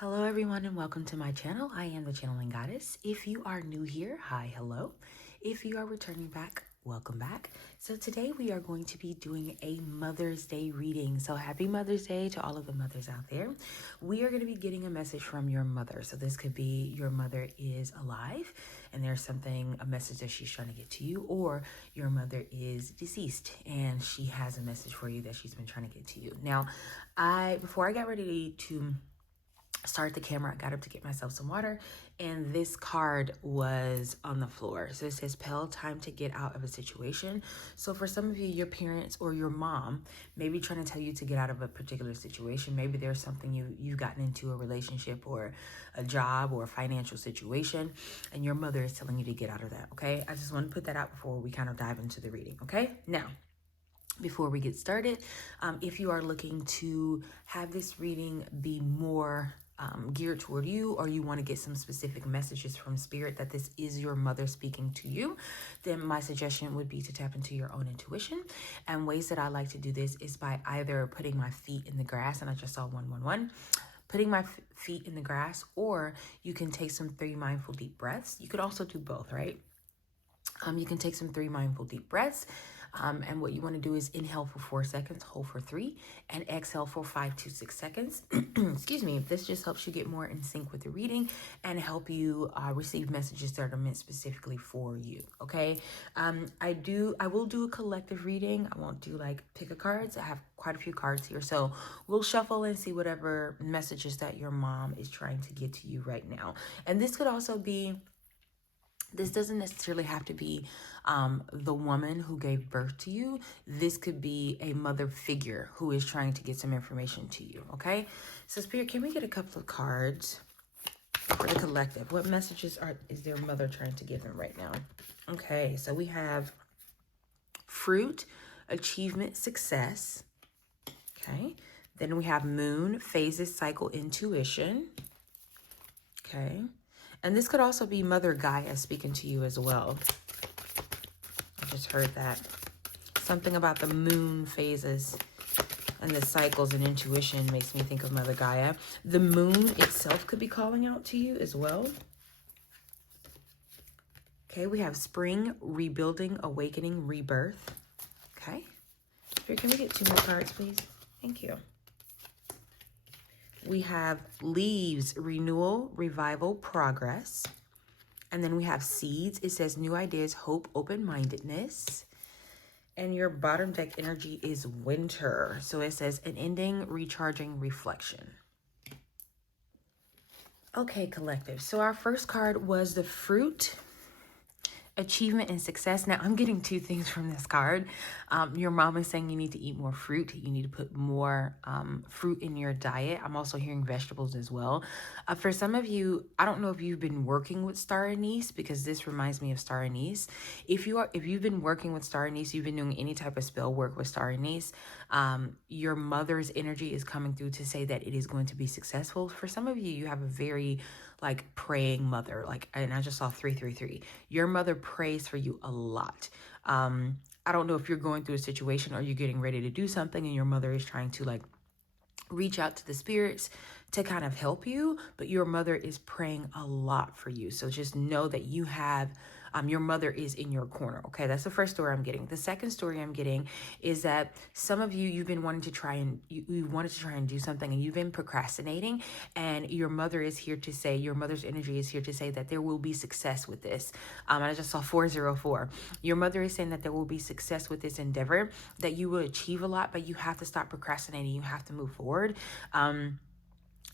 Hello everyone and welcome to my channel. I am the Channeling Goddess. If you are new here, hi, hello. If you are returning back, welcome back. So today we are going to be doing a Mother's Day reading. So happy Mother's Day to all of the mothers out there. We are going to be getting a message from your mother. So this could be your mother is alive and there's a message that she's trying to get to you, or your mother is deceased and she has a message for you that she's been trying to get to you. Now, before I got ready to start the camera, I got up to get myself some water, and this card was on the floor. So it says, Pell, time to get out of a situation. So for some of you, your parents or your mom may be trying to tell you to get out of a particular situation. Maybe there's something you've gotten into, a relationship or a job or a financial situation, and your mother is telling you to get out of that, okay? I just want to put that out before we kind of dive into the reading, okay? Now, before we get started, if you are looking to have this reading be more geared toward you, or you want to get some specific messages from spirit that this is your mother speaking to you, then my suggestion would be to tap into your own intuition. And ways that I like to do this is by either putting my feet in the grass, and I just saw 111, putting my feet in the grass, or you can take some 3 mindful deep breaths. You could also do both, right? You can take some 3 mindful deep breaths. And what you want to do is inhale for 4 seconds, hold for 3, and exhale for 5 to 6 seconds. Excuse me. This just helps you get more in sync with the reading and help you receive messages that are meant specifically for you. Okay. I will do a collective reading. I won't do like pick a cards. I have quite a few cards here. So we'll shuffle and see whatever messages that your mom is trying to get to you right now. And this could also be, this doesn't necessarily have to be the woman who gave birth to you. This could be a mother figure who is trying to get some information to you, okay? So Spirit, can we get a couple of cards for the collective? What messages is their mother trying to give them right now? Okay, so we have fruit, achievement, success. Okay, then we have moon, phases, cycle, intuition. Okay. And this could also be Mother Gaia speaking to you as well. I just heard that. Something about the moon phases and the cycles and intuition makes me think of Mother Gaia. The moon itself could be calling out to you as well. Okay, we have spring, rebuilding, awakening, rebirth. Okay. Can we get 2 more cards, please? Thank you. We have leaves, renewal, revival, progress. And then we have seeds. It says new ideas, hope, open-mindedness. And your bottom deck energy is winter. So it says an ending, recharging, reflection. Okay, collective. So our first card was the fruit, achievement, and success. Now I'm getting 2 things from this card. Your mom is saying you need to eat more fruit. You need to put more fruit in your diet. I'm also hearing vegetables as well. For some of you, I don't know if you've been working with star anise, because this reminds me of star anise. If you've been working with star anise, you've been doing any type of spell work with star anise, your mother's energy is coming through to say that it is going to be successful. For some of you, you have a very praying mother, and I just saw 333. Your mother prays for you a lot. I don't know if you're going through a situation or you're getting ready to do something and your mother is trying to reach out to the spirits to kind of help you, but your mother is praying a lot for you. So just know that you have, your mother is in your corner. Okay, that's the first story I'm getting. The second story I'm getting is that some of you, you've been wanting to try and you wanted to try and do something and you've been procrastinating, and your mother is here to say, your mother's energy is here to say that there will be success with this. I just saw 404. Your mother is saying that there will be success with this endeavor, that you will achieve a lot, but you have to stop procrastinating. You have to move forward.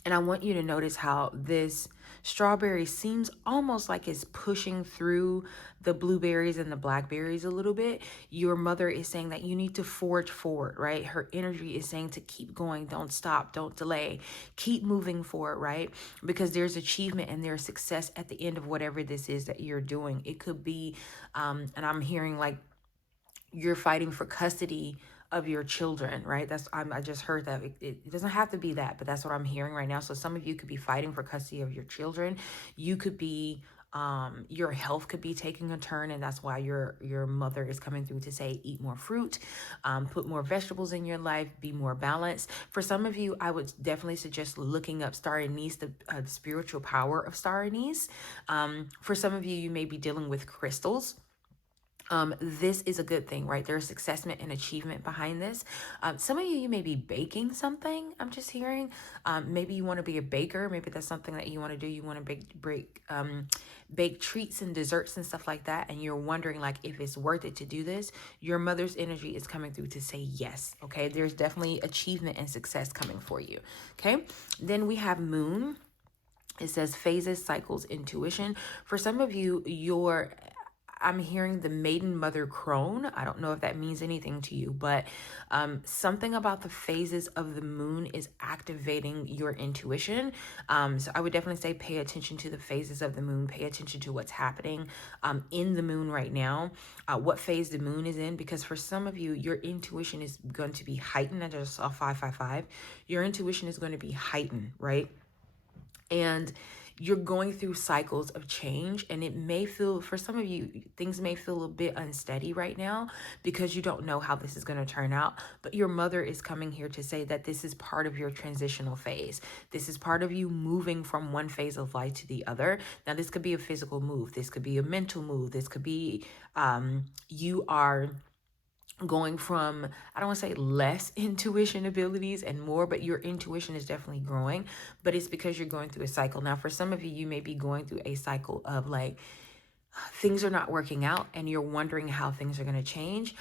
And I want you to notice how this strawberry seems almost like it's pushing through the blueberries and the blackberries a little bit. Your mother is saying that you need to forge forward, right? Her energy is saying to keep going, don't stop, don't delay, keep moving forward, right? Because there's achievement and there's success at the end of whatever this is that you're doing. It could be, and I'm hearing you're fighting for custody of your children, right? I just heard that. It doesn't have to be that, but that's what I'm hearing right now. So some of you could be fighting for custody of your children. You could be Your health could be taking a turn, and that's why your mother is coming through to say eat more fruit, put more vegetables in your life, be more balanced. For some of you, I would definitely suggest looking up star anise, the spiritual power of star anise. For some of you, you may be dealing with crystals. This is a good thing, right? There's success and achievement behind this. Some of you, you may be baking something. I'm just hearing. Maybe you want to be a baker. Maybe that's something that you want to do. You want to bake treats and desserts and stuff like that. And you're wondering like if it's worth it to do this. Your mother's energy is coming through to say yes. Okay. There's definitely achievement and success coming for you. Okay. Then we have moon. It says phases, cycles, intuition. For some of you, I'm hearing the maiden mother crone. I don't know if that means anything to you, but something about the phases of the moon is activating your intuition. So I would definitely say pay attention to the phases of the moon. Pay attention to what's happening in the moon right now, what phase the moon is in, because for some of you, your intuition is going to be heightened. I just saw 555. Your intuition is going to be heightened, right? And you're going through cycles of change, and it may feel, for some of you, things may feel a bit unsteady right now because you don't know how this is going to turn out. But your mother is coming here to say that this is part of your transitional phase. This is part of you moving from one phase of life to the other. Now, this could be a physical move. This could be a mental move. This could be you are going from, I don't want to say less intuition abilities and more, but your intuition is definitely growing, but it's because you're going through a cycle. Now, for some of you, you may be going through a cycle of like, things are not working out and you're wondering how things are going to change.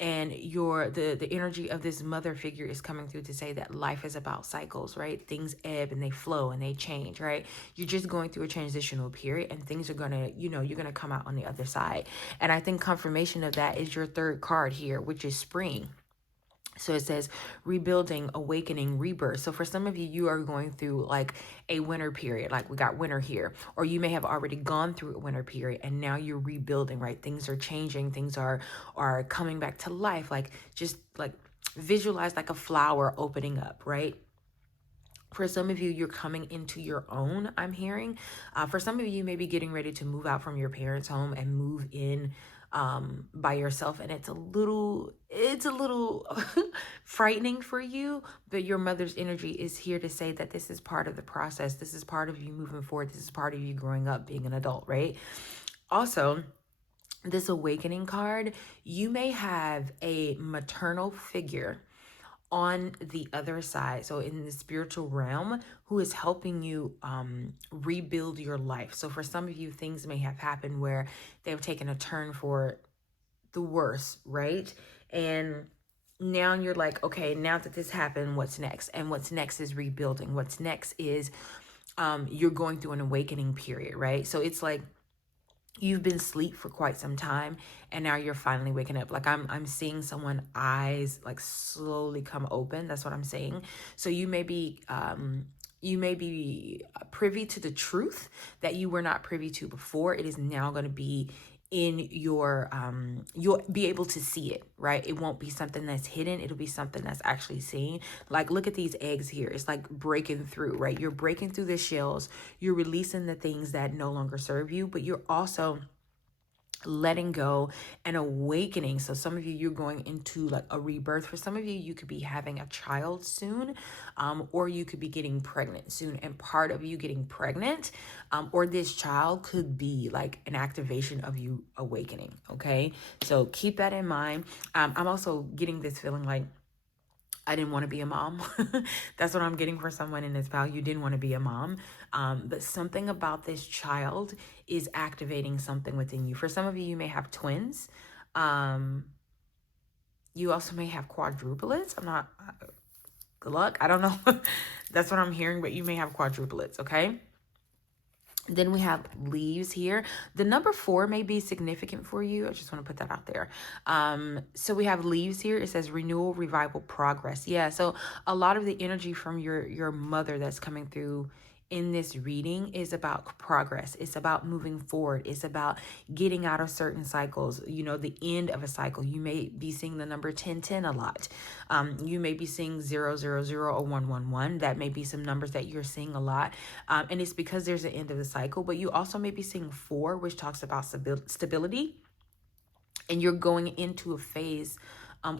And the energy of this mother figure is coming through to say that life is about cycles, right? Things ebb and they flow and they change, right? You're just going through a transitional period and things are going to, you're going to come out on the other side. And I think confirmation of that is your third card here, which is spring. So it says rebuilding, awakening, rebirth. So for some of you, you are going through like a winter period, like we got winter here, or you may have already gone through a winter period and now you're rebuilding, right? Things are changing. Things are coming back to life. Like just like visualize like a flower opening up, right? For some of you, you're coming into your own, I'm hearing. For some of you, you may be getting ready to move out from your parents' home and move in by yourself, and it's a little frightening for you, but your mother's energy is here to say that this is part of the process. This is part of you moving forward. This is part of you growing up, being an adult, right? Also, this awakening card, you may have a maternal figure on the other side, so in the spiritual realm, who is helping you rebuild your life. So for some of you, things may have happened where they've taken a turn for the worse, right? And now you're like, okay, now that this happened, what's next? And what's next is rebuilding. What's next is you're going through an awakening period, right? So it's like you've been asleep for quite some time and now you're finally waking up. Like I'm seeing someone eyes like slowly come open. That's what I'm saying. So you may be privy to the truth that you were not privy to before. It is now going to be in your you'll be able to see it, right? It won't be something that's hidden. It'll be something that's actually seen. Like, look at these eggs here. It's like breaking through, right? You're breaking through the shells. You're releasing the things that no longer serve you, but you're also letting go and awakening. So some of you, you're going into like a rebirth. For some of you, you could be having a child soon, or you could be getting pregnant soon. And part of you getting pregnant, or this child could be like an activation of you awakening. Okay. So keep that in mind. I'm also getting this feeling like I didn't want to be a mom. That's what I'm getting for someone in this vow. You didn't want to be a mom. But something about this child is activating something within you. For some of you, you may have twins. You also may have quadruplets. I'm not, good luck. I don't know. That's what I'm hearing, but you may have quadruplets, okay? Then we have leaves here. The number 4 may be significant for you. I just want to put that out there. So we have leaves here. It says renewal, revival, progress. Yeah, so a lot of the energy from your mother that's coming through in this reading is about progress. It's about moving forward. It's about getting out of certain cycles, you know, the end of a cycle. You may be seeing the number 1010 a lot. You may be seeing 000 or 111. That may be some numbers that you're seeing a lot. And it's because there's an end of the cycle. But you also may be seeing 4, which talks about stability. And you're going into a phase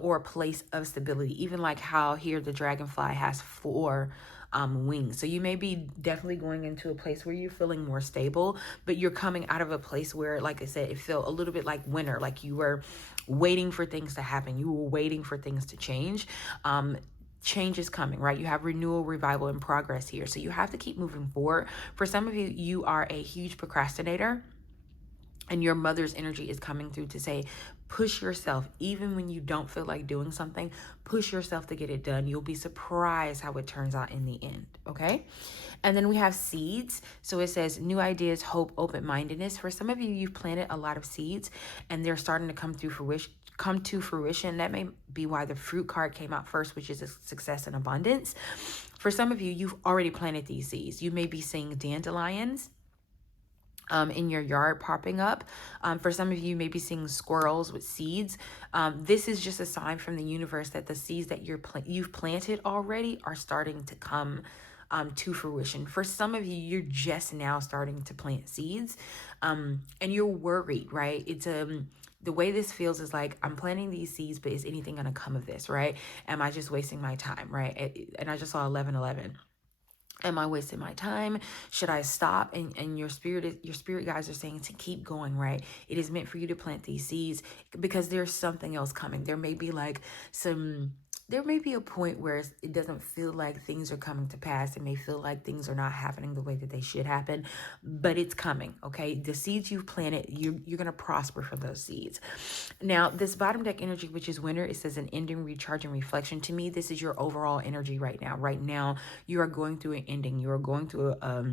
or a place of stability, even like how here the dragonfly has 4 wings. So you may be definitely going into a place where you're feeling more stable, but you're coming out of a place where, like I said, it felt a little bit like winter, like you were waiting for things to happen. You were waiting for things to change. Change is coming, right? You have renewal, revival, and progress here. So you have to keep moving forward. For some of you, you are a huge procrastinator. And your mother's energy is coming through to say, push yourself, even when you don't feel like doing something, push yourself to get it done. You'll be surprised how it turns out in the end, okay? And then we have seeds. So it says new ideas, hope, open-mindedness. For some of you, you've planted a lot of seeds and they're starting to come to fruition. That may be why the fruit card came out first, which is a success and abundance. For some of you, you've already planted these seeds. You may be seeing dandelions in your yard popping up. For some of you, maybe seeing squirrels with seeds. This is just a sign from the universe that the seeds that you've planted already are starting to come to fruition. For some of you, you're just now starting to plant seeds, and you're worried, right? It's the way this feels is like, I'm planting these seeds, but is anything going to come of this, right? Am I just wasting my time, right? And I just saw 11:11. Am I wasting my time? Should I stop? And your spirit guides are saying to keep going, right? It is meant for you to plant these seeds because there's something else coming. There may be a point where it doesn't feel like things are coming to pass. It may feel like things are not happening the way that they should happen, but it's coming, okay? The seeds you've planted, you're going to prosper from those seeds. Now, this bottom deck energy, which is winter, it says an ending, recharge, and reflection. To me, this is your overall energy right now. Right now, you are going through an ending. You are going through a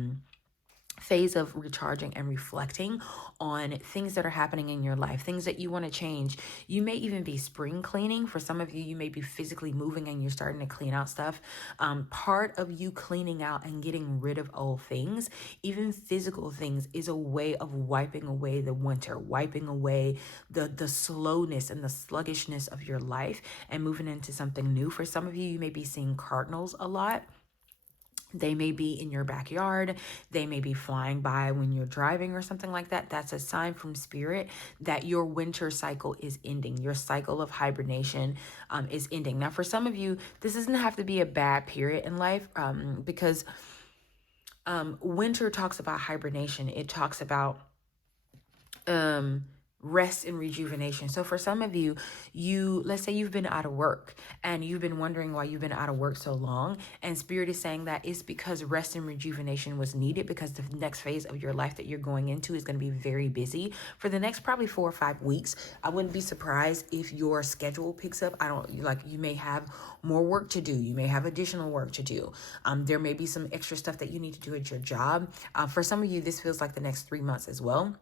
phase of recharging and reflecting on things that are happening in your life, things that you want to change. You may even be spring cleaning. For some of you, you may be physically moving and you're starting to clean out stuff. Part of you cleaning out and getting rid of old things, even physical things, is a way of wiping away the winter, wiping away the slowness and the sluggishness of your life and moving into something new. For some of you, you may be seeing cardinals a lot. They may be in your backyard. They may be flying by when you're driving or something like that. That's a sign from spirit that your winter cycle is ending. Your cycle of hibernation is ending. Now, for some of you, this doesn't have to be a bad period in life because winter talks about hibernation. It talks about rest and rejuvenation. So for some of you, let's say you've been out of work and you've been wondering why you've been out of work so long, and spirit is saying that it's because rest and rejuvenation was needed, because the next phase of your life that you're going into is going to be very busy for the next probably 4 or 5 weeks. I wouldn't be surprised if your schedule picks up. You may have more work to do. You may have additional work to do. There may be some extra stuff that you need to do at your job. For some of you, this feels like the next 3 months as well.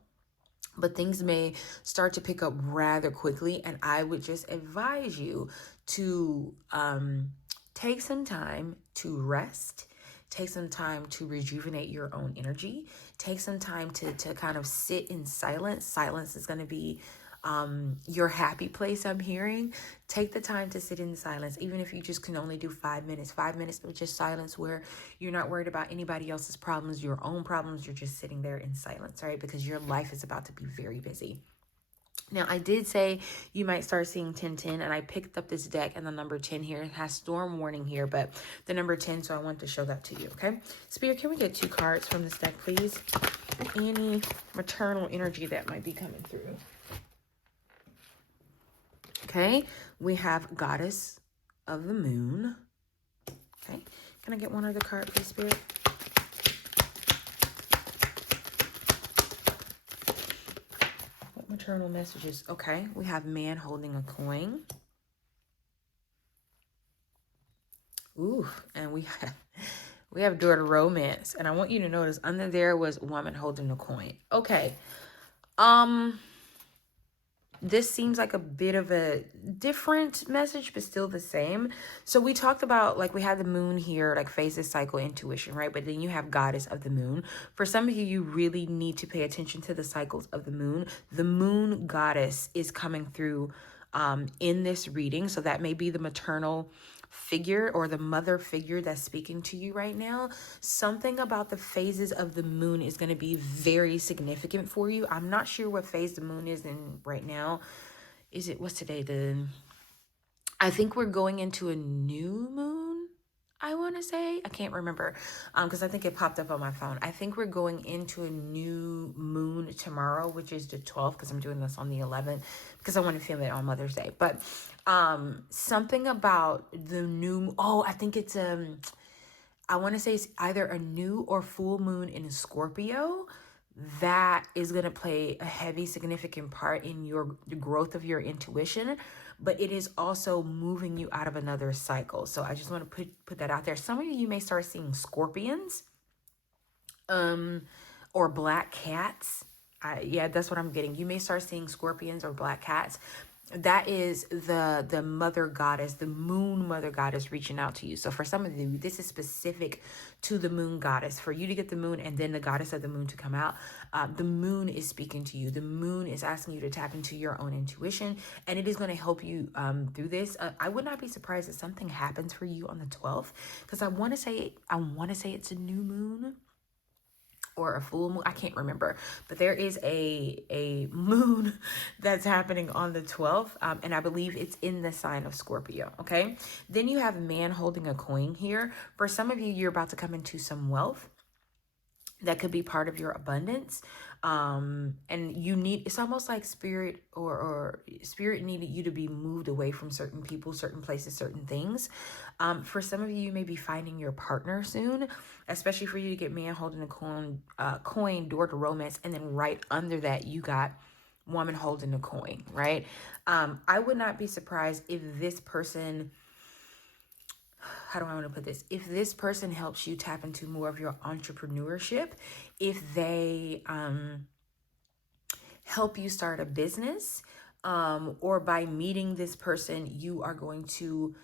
But things may start to pick up rather quickly. And I would just advise you to take some time to rest, take some time to rejuvenate your own energy, take some time to kind of sit in silence. Silence is going to be your happy place, I'm hearing. Take the time to sit in silence, even if you just can only do 5 minutes. 5 minutes of just silence where you're not worried about anybody else's problems, your own problems. You're just sitting there in silence, right? Because your life is about to be very busy. Now, I did say you might start seeing 1010, and I picked up this deck, and the number 10 here, it has storm warning here, but the number 10, so I want to show that to you, okay? Spirit, can we get 2 cards from this deck, please? Any maternal energy that might be coming through. Okay, we have Goddess of the Moon. Okay, can I get one other card, please, Spirit? What maternal messages? Okay, we have man holding a coin. Ooh, and we have daughter romance. And I want you to notice under there was woman holding a coin. Okay, this seems like a bit of a different message, but still the same. So we talked about, like, we had the moon here, like phases, cycle, intuition, right? But then you have goddess of the moon. For some of you, you really need to pay attention to the cycles of the moon. The moon goddess is coming through in this reading. So that may be the maternal figure or the mother figure that's speaking to you right now. Something about the phases of the moon is going to be very significant for you. I'm not sure what phase the moon is in right now. What's today? I think we're going into a new moon, I want to say. I can't remember because I think it popped up on my phone. I think we're going into a new moon tomorrow, which is the 12th, because I'm doing this on the 11th because I want to film it on Mother's Day. But something about the new, I think it's I want to say it's either a new or full moon in Scorpio that is going to play a heavy, significant part in the growth of your intuition, but it is also moving you out of another cycle. So I just want to put that out there. Some of you may start seeing scorpions, or black cats. Yeah, that's what I'm getting. You may start seeing scorpions or black cats. That is the mother goddess, the moon mother goddess reaching out to you. So for some of you, this is specific to the moon goddess. For you to get the moon and then the goddess of the moon to come out, the moon is speaking to you. The moon is asking you to tap into your own intuition, and it is going to help you through this. I would not be surprised if something happens for you on the 12th, because I want to say it's a new moon or a full moon. I can't remember, but there is a moon that's happening on the 12th. And I believe it's in the sign of Scorpio. Okay. Then you have a man holding a coin here. For some of you, you're about to come into some wealth that could be part of your abundance. And it's almost like spirit or spirit needed you to be moved away from certain people, certain places, certain things. For some of you, you may be finding your partner soon, especially for you to get man holding a coin, door to romance. And then right under that, you got woman holding a coin, right? I would not be surprised if this person, how do I want to put this? If this person helps you tap into more of your entrepreneurship, if they help you start a business, or by meeting this person, you are going to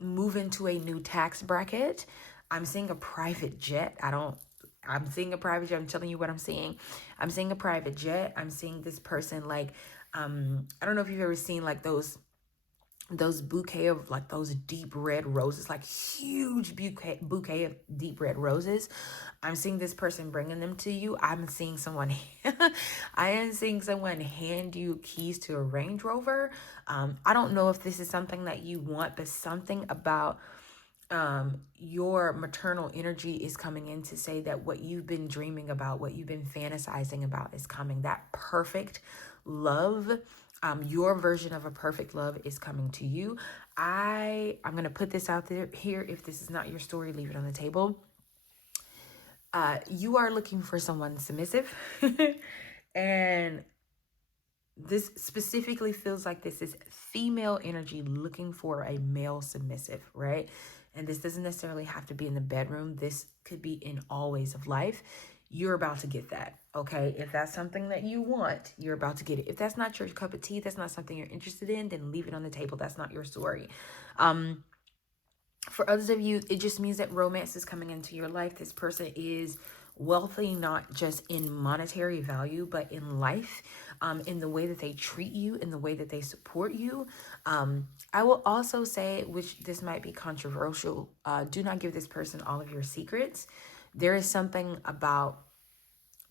move into a new tax bracket. I'm seeing a private jet. I'm seeing a private jet. I'm telling you what I'm seeing. I'm seeing a private jet. I'm seeing this person like, I don't know if you've ever seen like those bouquet of like those deep red roses, like huge bouquet of deep red roses. I'm seeing this person bringing them to you. I'm seeing someone I am seeing someone hand you keys to a Range Rover. I don't know if this is something that you want, but something about your maternal energy is coming in to say that what you've been dreaming about, what you've been fantasizing about is coming. That perfect love, your version of a perfect love is coming to you. I'm going to put this out there here. If this is not your story, leave it on the table. You are looking for someone submissive and this specifically feels like this is female energy looking for a male submissive, right? And this doesn't necessarily have to be in the bedroom. This could be in all ways of life. You're about to get that, okay? If that's something that you want, you're about to get it. If that's not your cup of tea, that's not something you're interested in, then leave it on the table. That's not your story. For others of you, it just means that romance is coming into your life. This person is wealthy, not just in monetary value, but in life, in the way that they treat you, in the way that they support you. I will also say, which this might be controversial, do not give this person all of your secrets. There is something about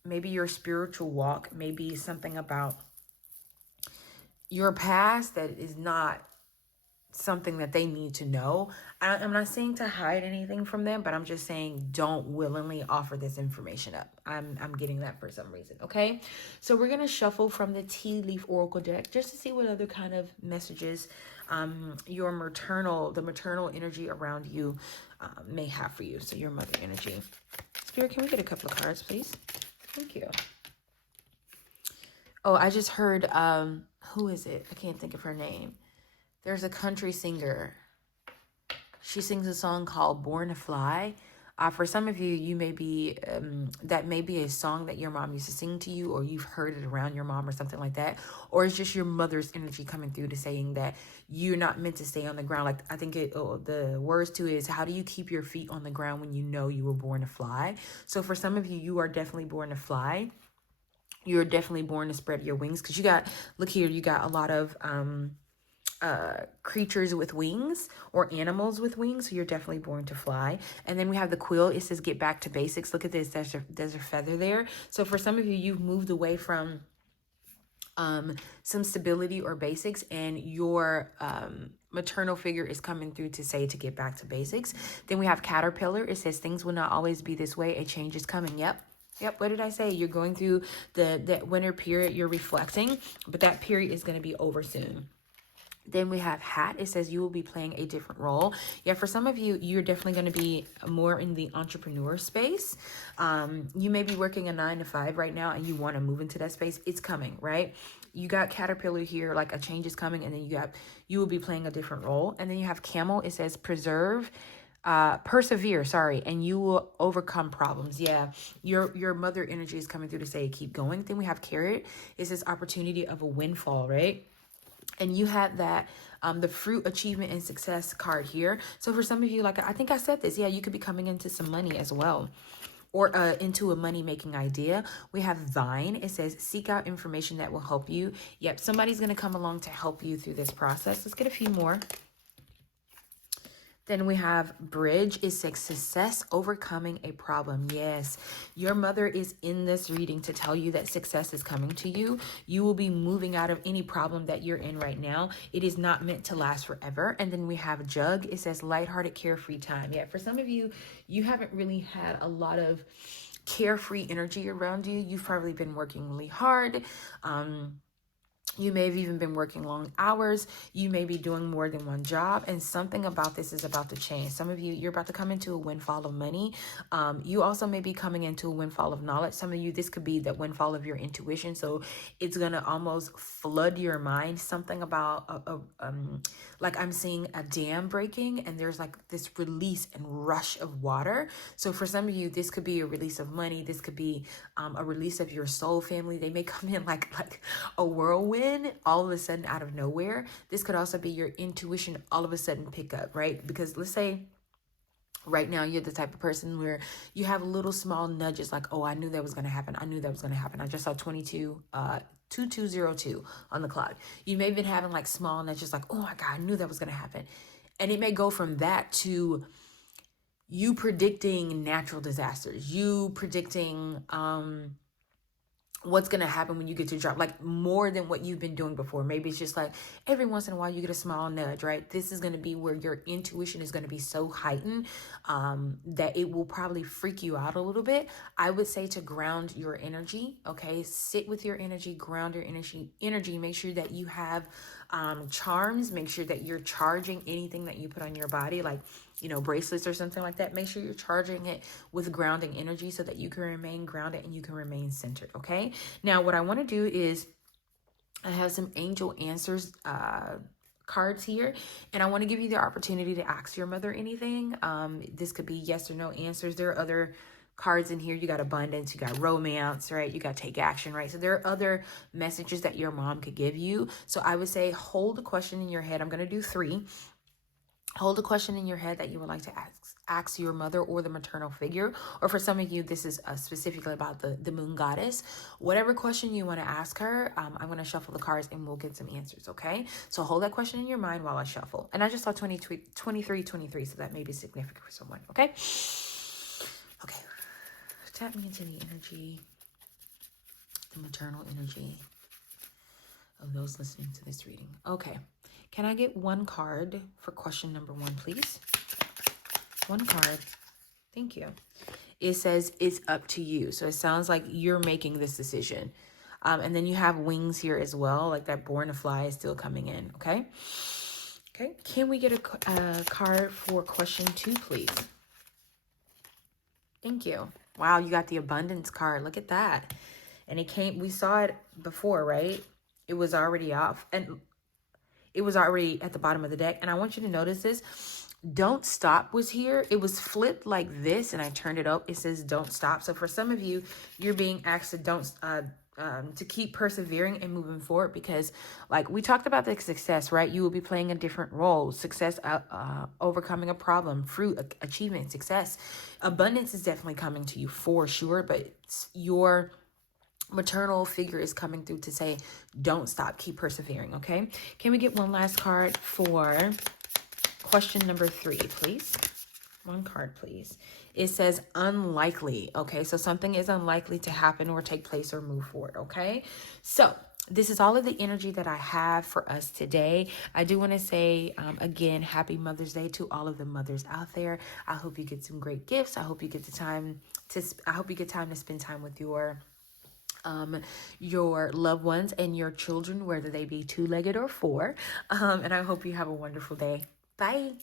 maybe your spiritual walk, maybe something about your past that is not something that they need to know. I'm not saying to hide anything from them, but I'm just saying don't willingly offer this information up. I'm getting that for some reason, okay? So we're going to shuffle from the Tea Leaf Oracle deck just to see what other kind of messages the maternal energy around you may have for you. So your mother energy. Spirit, can we get a couple of cards, please? Thank you. Oh, I just heard, who is it? I can't think of her name. There's a country singer. She sings a song called Born to Fly. For some of you, you may be, that may be a song that your mom used to sing to you, or you've heard it around your mom or something like that. Or it's just your mother's energy coming through to saying that you're not meant to stay on the ground. Like, I think the words to it is, how do you keep your feet on the ground when you know you were born to fly? So for some of you, you are definitely born to fly. You're definitely born to spread your wings, because you got, look here, you got a lot of, creatures with wings, or animals with wings, so you're definitely born to fly. And then we have the quill. It says get back to basics. Look at this, there's a feather there. So for some of you, you've moved away from some stability or basics, and your maternal figure is coming through to say to get back to basics. Then we have caterpillar. It says things will not always be this way, a change is coming. Yep, what did I say? You're going through that winter period, you're reflecting, but that period is going to be over soon. Then we have hat. It says you will be playing a different role. Yeah, for some of you, you're definitely going to be more in the entrepreneur space. You may be working a 9 to 5 right now, and you want to move into that space. It's coming, right? You got caterpillar here, like a change is coming, and then you will be playing a different role. And then you have camel. It says persevere, and you will overcome problems. Yeah, your mother energy is coming through to say keep going. Then we have carrot. It says opportunity of a windfall, right? And you have that, the fruit, achievement, and success card here. So for some of you, like I think I said this, yeah, you could be coming into some money as well, or into a money-making idea. We have vine. It says seek out information that will help you. Yep, somebody's going to come along to help you through this process. Let's get a few more. Then we have bridge. It says success, overcoming a problem. Yes, your mother is in this reading to tell you that success is coming to you. You will be moving out of any problem that you're in right now. It is not meant to last forever. And then we have jug. It says lighthearted, carefree time. Yeah, for some of you, you haven't really had a lot of carefree energy around you. You've probably been working really hard. You may have even been working long hours. You may be doing more than one job, and something about this is about to change. Some of you, you're about to come into a windfall of money. You also may be coming into a windfall of knowledge. Some of you, this could be the windfall of your intuition. So it's going to almost flood your mind. Something about, like I'm seeing a dam breaking, and there's like this release and rush of water. So for some of you, this could be a release of money. This could be a release of your soul family. They may come in like a whirlwind all of a sudden out of nowhere. This could also be your intuition all of a sudden pick up, right? Because let's say right now you're the type of person where you have little small nudges like, oh, I knew that was going to happen. I knew that was going to happen. I just saw 2202 on the clock. You may have been having like small nudges like, oh my God, I knew that was going to happen. And it may go from that to you predicting natural disasters, you predicting what's going to happen when you get to job, like more than what you've been doing before. Maybe it's just like every once in a while you get a small nudge, right? This is going to be where your intuition is going to be so heightened that it will probably freak you out a little bit. I would say to ground your energy, okay? Sit with your energy, ground your energy. Make sure that you have charms. Make sure that you're charging anything that you put on your body, like, you know, bracelets or something like that. Make sure you're charging it with grounding energy so that you can remain grounded and you can remain centered, okay? Now, what I want to do is I have some angel answers cards here, and I want to give you the opportunity to ask your mother anything. This could be yes or no answers. There are other cards in here. You got abundance, you got romance, right? You got take action, right? So there are other messages that your mom could give you. So I would say hold a question in your head. I'm going to do 3. Hold a question in your head that you would like to ask your mother or the maternal figure. Or for some of you, this is specifically about the moon goddess. Whatever question you want to ask her, I'm going to shuffle the cards and we'll get some answers, okay? So hold that question in your mind while I shuffle. And I just saw 23, so that may be significant for someone, okay? Okay. Tap me into the energy, the maternal energy of those listening to this reading. Okay. Can I get one card for question number 1, please? One card. Thank you. It says it's up to you. So it sounds like you're making this decision. And then you have wings here as well. Like that born to fly is still coming in. Okay. Okay. Can we get a card for question 2, please? Thank you. Wow. You got the abundance card. Look at that. And it came, we saw it before, right? It was already off. And it was already at the bottom of the deck. And I want you to notice this. don't stop was here. It was flipped like this, and I turned it up. It says don't stop. So for some of you, you're being asked to to keep persevering and moving forward, because like we talked about the success, right? You will be playing a different role. Success, overcoming a problem, fruit, achievement, success, abundance is definitely coming to you for sure. But your maternal figure is coming through to say, don't stop, keep persevering. Okay. Can we get one last card for question number 3, please? One card, please. It says unlikely. Okay, so something is unlikely to happen or take place or move forward. Okay, so this is all of the energy that I have for us today. I do want to say again, happy Mother's Day to all of the mothers out there. I hope you get some great gifts. I hope you get I hope you get time to spend time with your loved ones and your children, whether they be 2-legged or 4. And I hope you have a wonderful day. Bye.